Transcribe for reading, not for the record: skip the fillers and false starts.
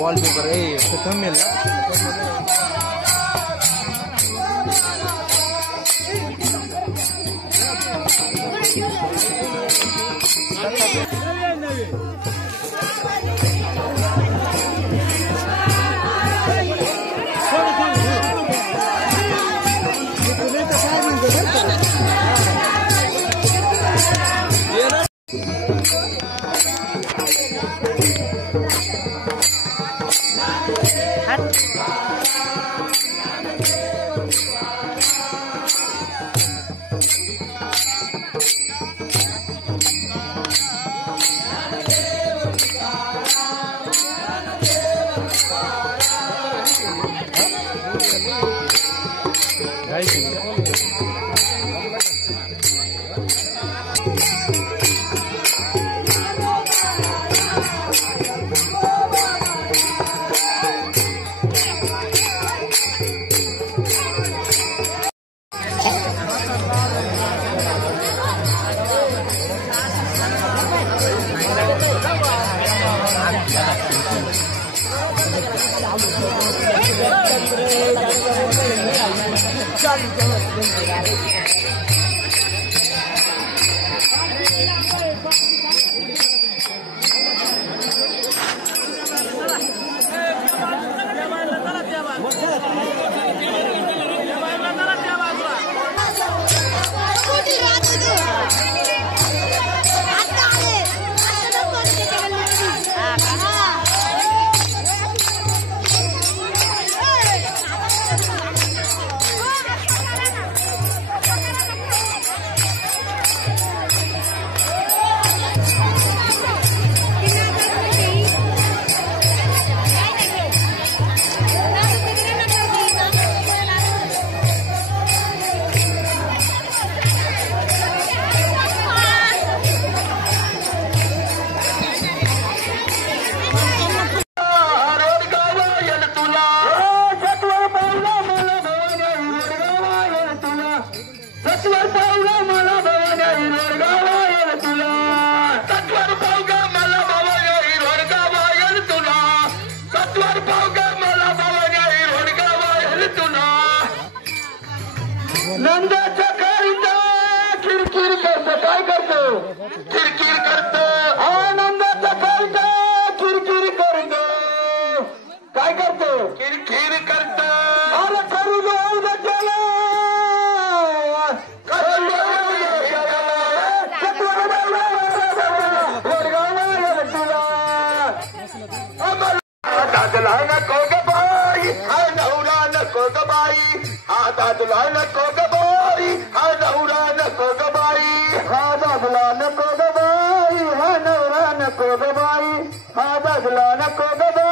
wallpaper है thumbnail नंदाच्या करिता किरकिर करतो काय करतो किरकिर करतो आनंदाच्या करिता किरकिर करतो काय करतो किरकिर करतो अरे करू जाऊ त्याला दादला नको ग बाई हा नवरा नको ग बाई हा दादला नको ग बाई हा नवरा नको ग बाई हा दादला नको ग बाई हा नवरा नको ग बाई हा दादला नको ग बाई